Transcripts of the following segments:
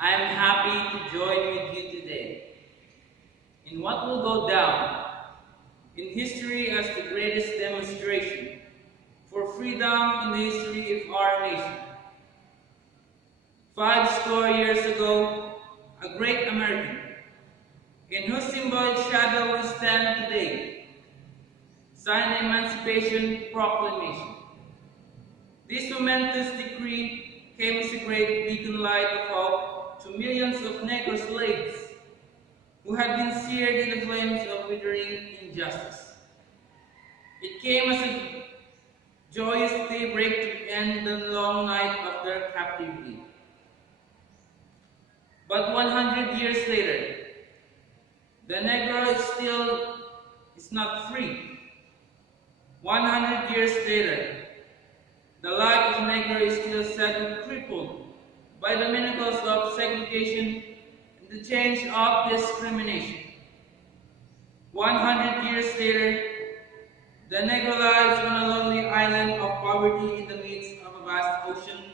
I am happy to join with you today in what will go down in history as the greatest demonstration for freedom in the history of our nation. 5 score years ago, a great American, in whose symbolic shadow we stand today, signed the Emancipation Proclamation. This momentous decree came as a great beacon light of hope to millions of Negro slaves who had been seared in the flames of withering injustice. It came as a joyous daybreak to end the long night of their captivity. But 100 years later, the Negro is not free. 100 years later, the life of the Negro is still sadly crippled by the manacles of segregation and the chains of discrimination. 100 years later, the Negro lives on a lonely island of poverty in the midst of a vast ocean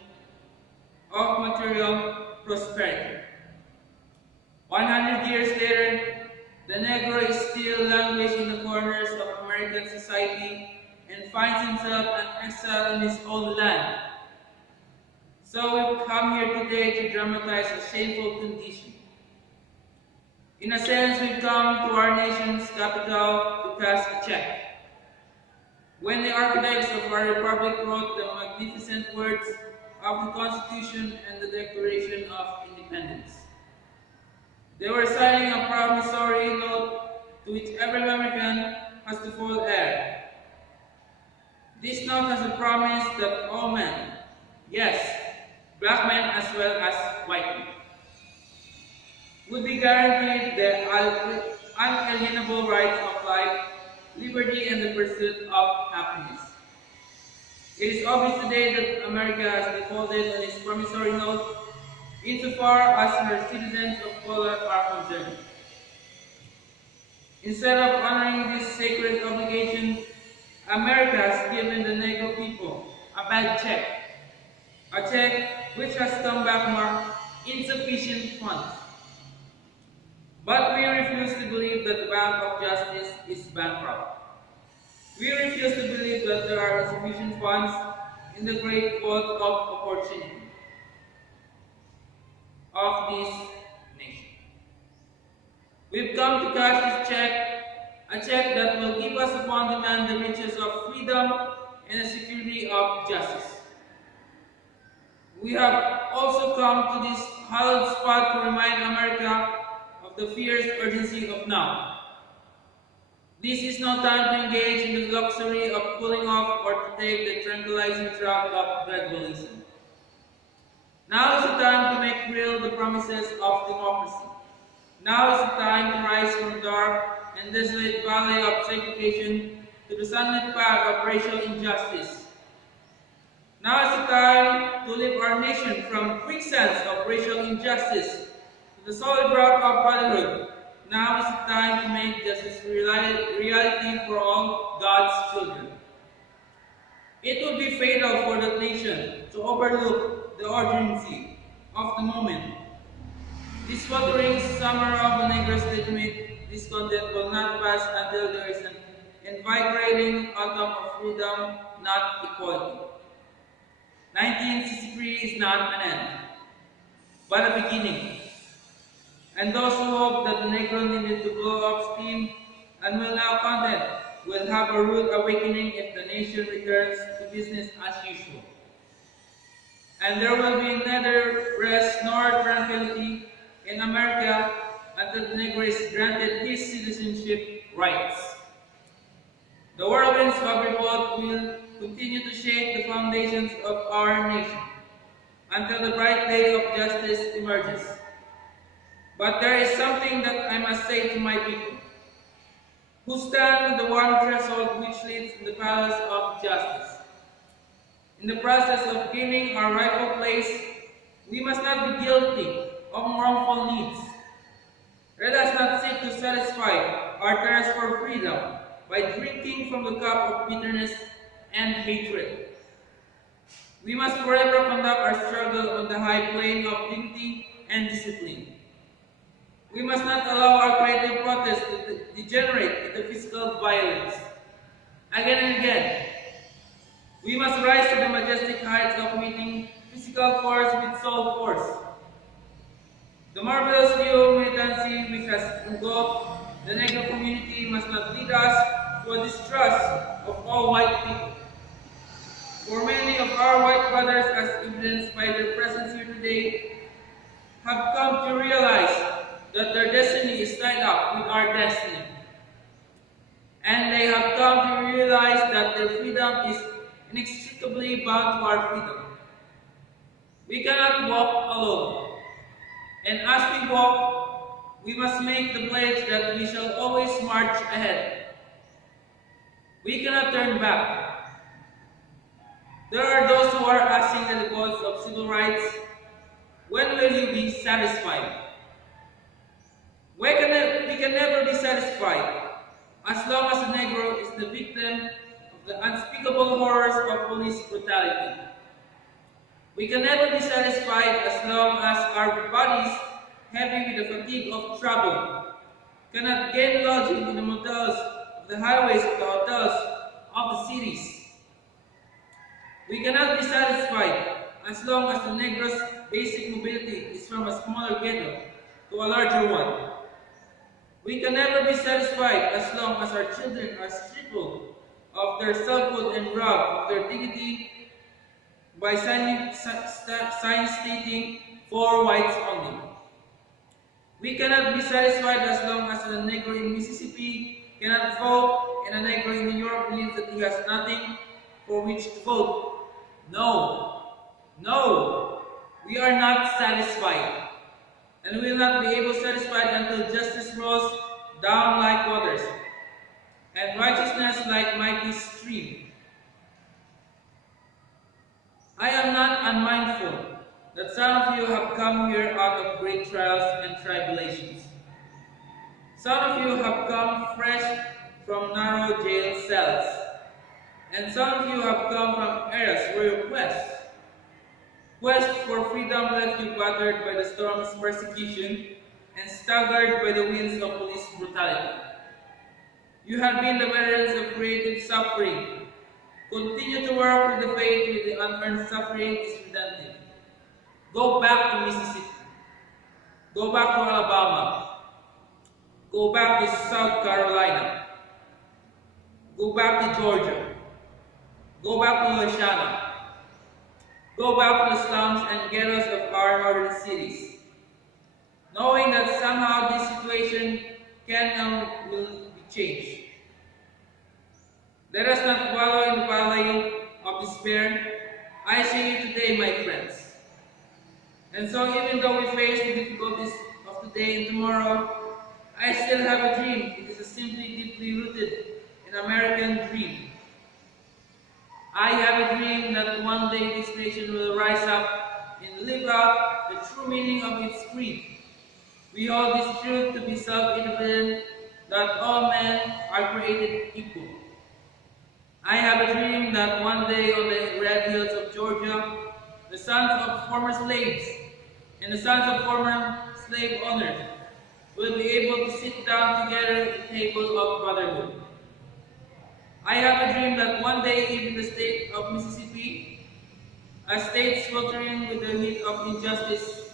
of material prosperity. 100 years later, the Negro is still languishing in the corners of American society and finds himself an exile in his own land. So we've come here today to dramatize a shameful condition. In a sense, we've come to our nation's capital to cast a check. When the architects of our republic wrote the magnificent words of the Constitution and the Declaration of Independence, they were signing a promissory note to which every American has to full heir. This note has a promise that all men, yes, black men as well as white men, would be guaranteed the unalienable rights of life, liberty, and the pursuit of happiness. It is obvious today that America has defaulted on its promissory note insofar as her citizens of color are concerned. Instead of honoring this sacred obligation, America has given the Negro people a bad check, a check which has come back marked insufficient funds. But we refuse to believe that the Bank of Justice is bankrupt. We refuse to believe that there are insufficient funds in the great vault of opportunity of this nation. We've come to cash this check, a check that will give us upon demand the riches of freedom and the security of justice. We have also come to this hallowed spot to remind America of the fierce urgency of now. This is no time to engage in the luxury of cooling off or to take the tranquilizing drug of gradualism. Now is the time to make real the promises of democracy. Now is the time to rise from dark and desolate valley of segregation to the sunlit path of racial injustice. Now is the time to lift our nation from quicksands of racial injustice to the solid rock of brotherhood. Now is the time to make justice reality for all God's children. It would be fatal for the nation to overlook the urgency of the moment. This sweltering summer of the Negro's legitimate discontent will not pass until there is an invigorating autumn of freedom, not equality. 1963 is not an end, but a beginning. And those who hope that the Negro needed to blow up steam and will now content will have a rude awakening if the nation returns to business as usual. And there will be neither rest nor tranquility in America until the Negro is granted his citizenship rights. The whirlwinds of revolt will continue to shake the foundations of our nation until the bright day of justice emerges. But there is something that I must say to my people, who stand at the one threshold which leads to the palace of justice. In the process of gaining our rightful place, we must not be guilty of wrongful needs. Let us not seek to satisfy our thirst for freedom by drinking from the cup of bitterness and hatred. We must forever conduct our struggle on the high plane of dignity and discipline. We must not allow our creative protest to degenerate into physical violence. Again and again, we must rise to the majestic heights of meeting physical force with soul force. The marvelous new militancy which has engulfed the Negro community must not lead us to a distrust of all white people. For many of our white brothers, as evidenced by their presence here today, have come to realize that their destiny is tied up with our destiny. And they have come to realize that their freedom is inextricably bound to our freedom. We cannot walk alone. And as we walk, we must make the pledge that we shall always march ahead. We cannot turn back. There are those who are asking the cause of civil rights, when will you be satisfied? We can never be satisfied as long as the Negro is the victim of the unspeakable horrors of police brutality. We can never be satisfied as long as our bodies, heavy with the fatigue of travel, cannot gain lodging in the motels of the highways of the hotels of the cities. We cannot be satisfied as long as the Negro's basic mobility is from a smaller ghetto to a larger one. We can never be satisfied as long as our children are stripped of their selfhood and robbed of their dignity by signs stating for whites only. We cannot be satisfied as long as a Negro in Mississippi cannot vote and a Negro in New York believes that he has nothing for which to vote. No, we are not satisfied. And we will not be able satisfied until justice rolls down like waters, and righteousness like mighty stream. I am not unmindful that some of you have come here out of great trials and tribulations. Some of you have come fresh from narrow jail cells, and some of you have come from eras where your quest for freedom left you battered by the storm's persecution and staggered by the winds of police brutality. You have been the veterans of creative suffering. Continue to work with the faith with the unearned suffering is redemptive. Go back to Mississippi. Go back to Alabama. Go back to South Carolina. Go back to Georgia. Go back to Louisiana. Go back to the slums and ghettos of our northern cities, knowing that somehow this situation can and will be changed. Let us not wallow in the valley of despair. I see you today, my friends. And so even though we face the difficulties of today and tomorrow, I still have a dream. It is a simply deeply rooted in American dream. I have a dream that one day this nation will rise up and live out the true meaning of its creed. We hold this truth to be self-evident that all men are created equal. I have a dream that one day on the red hills of Georgia, the sons of former slaves and the sons of former slave owners will be able to sit down together at the table of brotherhood. I have a dream that one day even the state of Mississippi, a state sweltering with the heat of injustice,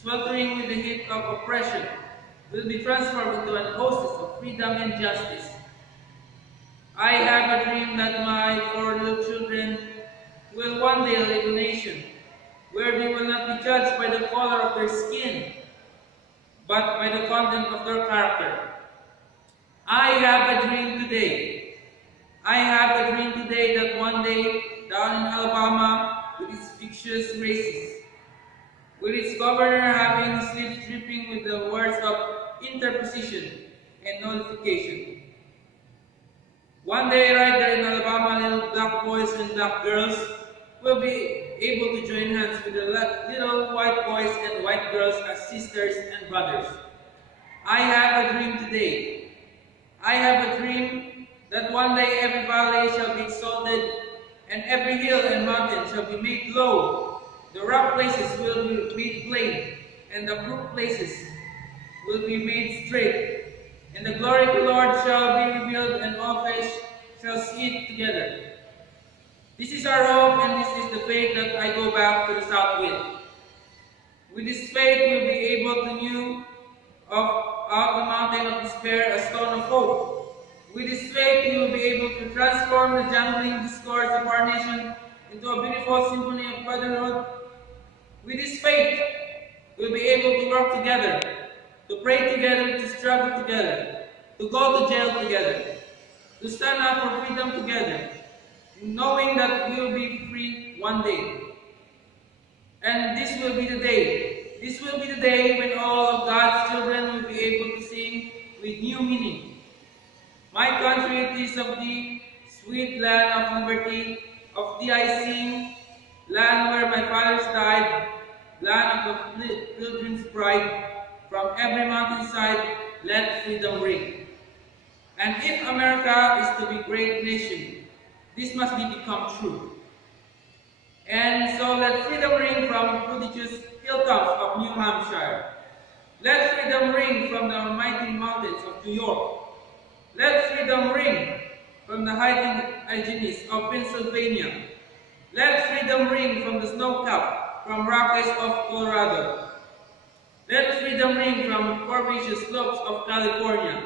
sweltering with the heat of oppression, will be transformed into an oasis of freedom and justice. I have a dream that my 4 little children will one day live in a nation where they will not be judged by the color of their skin, but by the content of their character. I have a dream today. I have a dream today that one day, down in Alabama, with its vicious races, with its governor having his lips dripping with the words of interposition and nullification. One day, right there in Alabama, little black boys and black girls will be able to join hands with the little white boys and white girls as sisters and brothers. I have a dream today. I have a dream that one day every valley shall be exalted, and every hill and mountain shall be made low. The rough places will be made plain, and the crooked places will be made straight, and the glory of the Lord shall be revealed, and all flesh shall see it together. This is our hope, and this is the faith that I go back to the south with. With this faith, we'll be able to hew out the mountain of despair a stone of hope. With this faith, we will be able to transform the jangling discords of our nation into a beautiful symphony of brotherhood. With this faith, we'll be able to work together, to pray together, to struggle together, to go to jail together, to stand up for freedom together, knowing that we will be free one day. And this will be the day. This will be the day when all of God's children will be able to sing with new meaning. My country, it is of thee, sweet land of liberty, of thee I sing, land where my fathers died, land of the pilgrim's pride. From every mountainside, let freedom ring. And if America is to be a great nation, this must become true. And so let freedom ring from prodigious hilltops of New Hampshire. Let freedom ring from the mighty mountains of New York. Let freedom ring from the hiking Alleghenies of Pennsylvania. Let freedom ring from the snow-capped from Rockies of Colorado. Let freedom ring from curvaceous slopes of California.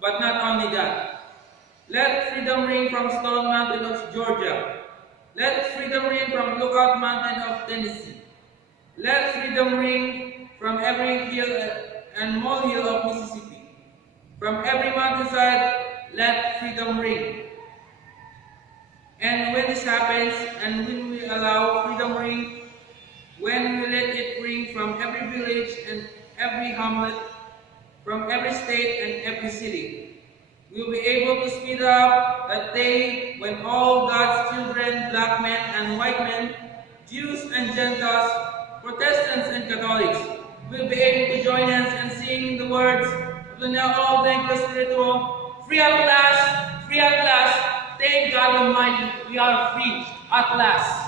But not only that. Let freedom ring from Stone Mountain of Georgia. Let freedom ring from Lookout Mountain of Tennessee. Let freedom ring from every hill and molehill of Mississippi. From every mountainside, let freedom ring. And when this happens, and when we allow freedom ring, when we let it ring from every village and every hamlet, from every state and every city, we will be able to speed up that day when all God's children, black men and white men, Jews and Gentiles, Protestants and Catholics, will be able to join hands and sing the words of the now all banquet spiritual, free at last, thank God Almighty, we are free at last.